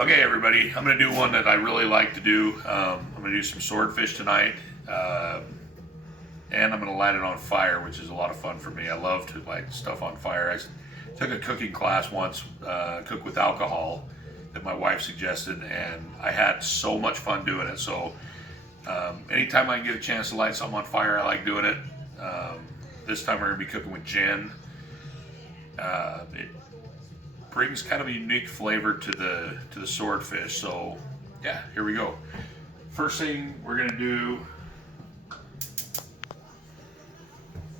Okay, everybody, I'm going to do one that I really like to do. I'm going to do some swordfish tonight, and I'm going to light it on fire, which is a lot of fun for me. I love to light stuff on fire. I took a cooking class once, cook with alcohol, that my wife suggested, and I had so much fun doing it. So anytime I can get a chance to light something on fire, I like doing it. This time we're going to be cooking with gin. It brings kind of a unique flavor to the swordfish. So yeah, here we go. First thing we're gonna do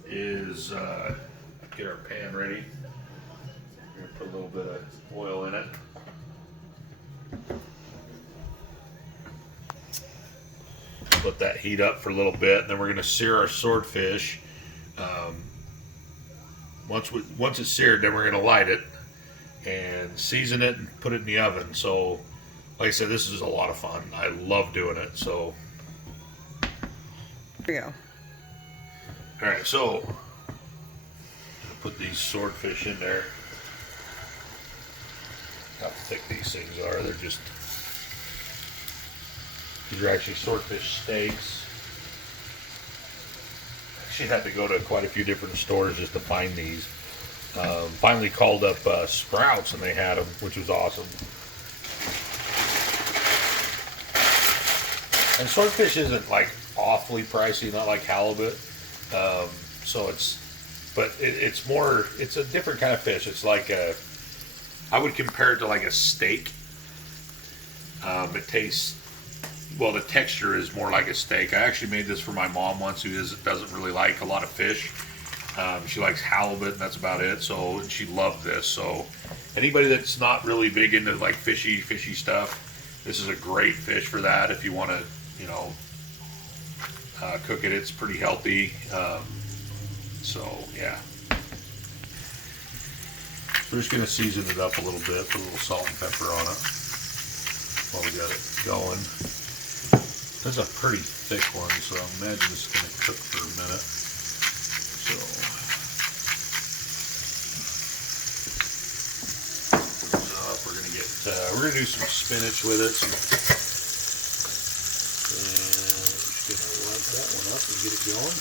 is get our pan ready. We're gonna put a little bit of oil in it. Let that heat up for a little bit, and then we're gonna sear our swordfish. Once it's seared, then we're gonna light it and season it and put it in the oven. So like I said, this is a lot of fun. I love doing it. So Here we go. all right, so put these swordfish in there. How thick these things are. These are actually swordfish steaks. Actually had to go to quite a few different stores just to find these. Finally called up Sprouts and they had them, which was awesome. And swordfish isn't like awfully pricey, not like halibut. So it's more, it's a different kind of fish. It's like I would compare it to like a steak. It tastes, well, the texture is more like a steak. I actually made this for my mom once, who doesn't really like a lot of fish. She likes halibut, and that's about it. So she loved this. So anybody that's not really big into like fishy stuff, this is a great fish for that. If you want to, cook it, it's pretty healthy. So yeah, we're just gonna season it up a little bit, put a little salt and pepper on it while we got it going. This is a pretty thick one, so I imagine this is gonna cook for a minute. So we're gonna do some spinach with it. And just gonna light that one up and get it going.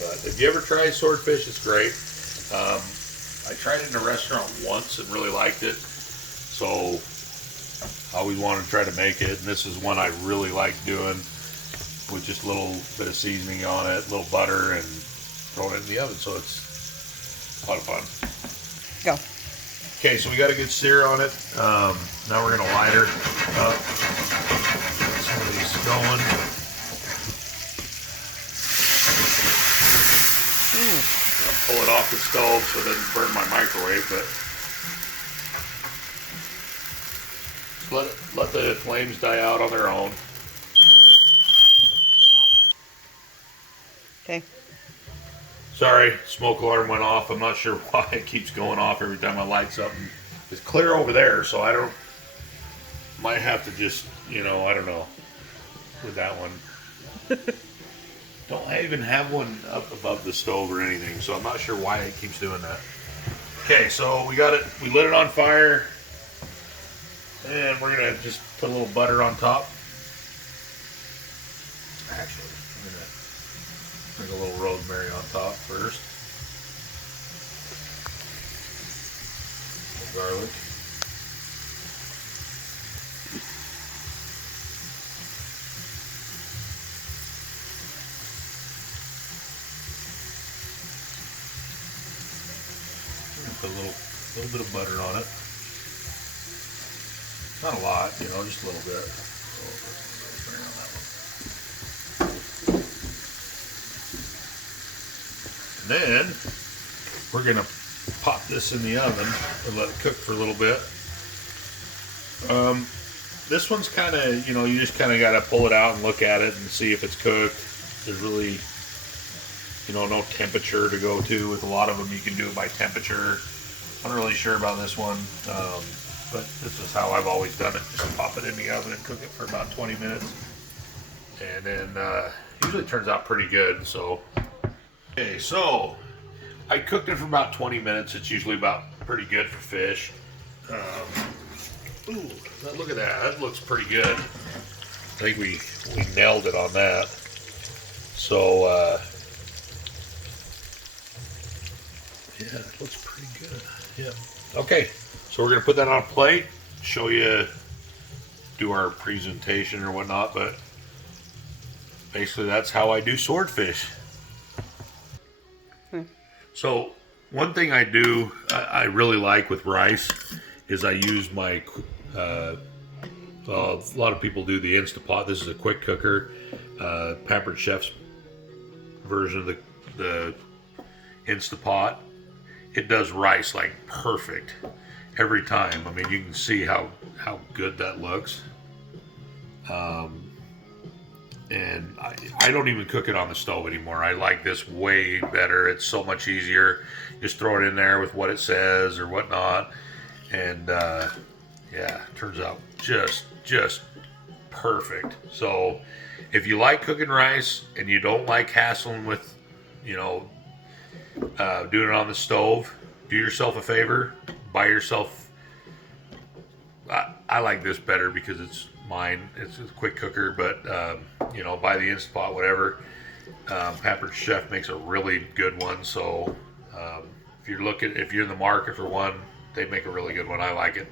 But if you ever try swordfish, it's great. I tried it in a restaurant once and really liked it. So I always wanted to try to make it, and this is one I really like doing with just a little bit of seasoning on it, a little butter, and throwing it in the oven. So it's a lot of fun. Go. Okay, so we got a good sear on it. Now we're gonna light her up. Get some of these going. I'll pull it off the stove so it doesn't burn my microwave, but let the flames die out on their own. Okay. Sorry, smoke alarm went off. I'm not sure why it keeps going off every time I light something. It's clear over there, so might have to just, I don't know, with that one. Don't even have one up above the stove or anything, so I'm not sure why it keeps doing that. Okay, so we lit it on fire, and we're gonna just put a little butter on top. Actually, I'm gonna bring a little rosemary on top first. A little garlic. Put a little bit of butter on it. Not a lot, just a little bit. And then we're gonna pop this in the oven and let it cook for a little bit. This one's kind of, you just kind of got to pull it out and look at it and see if it's cooked. There's really, no temperature to go to. With a lot of them, you can do it by temperature. I'm not really sure about this one, but this is how I've always done it. Just pop it in the oven and cook it for about 20 minutes. And then usually it turns out pretty good. So, okay, so I cooked it for about 20 minutes. It's usually about pretty good for fish. Ooh, look at that. That looks pretty good. I think we nailed it on that. So, yeah, it looks pretty good. Yeah. Okay, so we're going to put that on a plate, show you, do our presentation or whatnot, but basically that's how I do swordfish. So one thing I do, I really like with rice, is I use my, a lot of people do the Instapot. This is a quick cooker, Pampered Chef's version of the Instapot. It does rice like perfect every time. I mean, you can see how good that looks. And I don't even cook it on the stove anymore. I like this way better. It's so much easier. Just throw it in there with what it says or whatnot, and yeah, turns out just perfect. So if you like cooking rice and you don't like hassling with, doing it on the stove, do yourself a favor. Buy yourself. I like this better because it's mine. It's a quick cooker, but buy the Instapot, whatever. Pampered Chef makes a really good one. So if you're in the market for one, they make a really good one. I like it.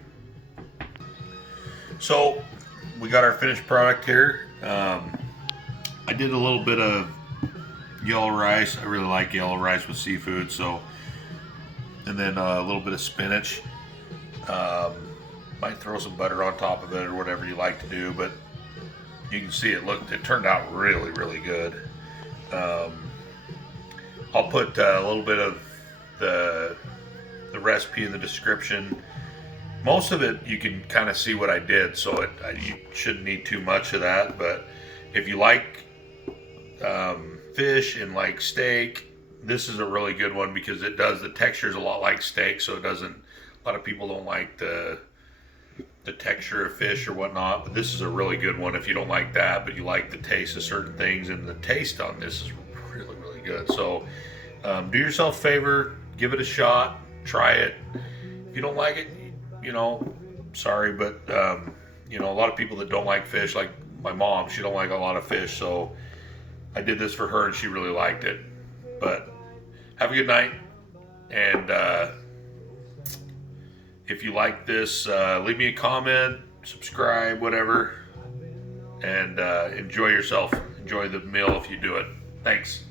So we got our finished product here. I did a little bit of yellow rice. I really like yellow rice with seafood. So, and then a little bit of spinach. Might throw some butter on top of it or whatever you like to do, but you can see it turned out really, really good. I'll put a little bit of the recipe in the description. Most of it you can kind of see what I did, so you shouldn't need too much of that. But if you like fish and like steak, this is a really good one because the texture is a lot like steak, so it doesn't. A lot of people don't like the texture of fish or whatnot, but this is a really good one if you don't like that, but you like the taste of certain things, and the taste on this is really, really good. So do yourself a favor, give it a shot, try it. If you don't like it, sorry, but a lot of people that don't like fish, like my mom, she don't like a lot of fish, so I did this for her and she really liked it. But have a good night, and if you like this, leave me a comment, subscribe, whatever, and enjoy yourself. Enjoy the meal if you do it. Thanks.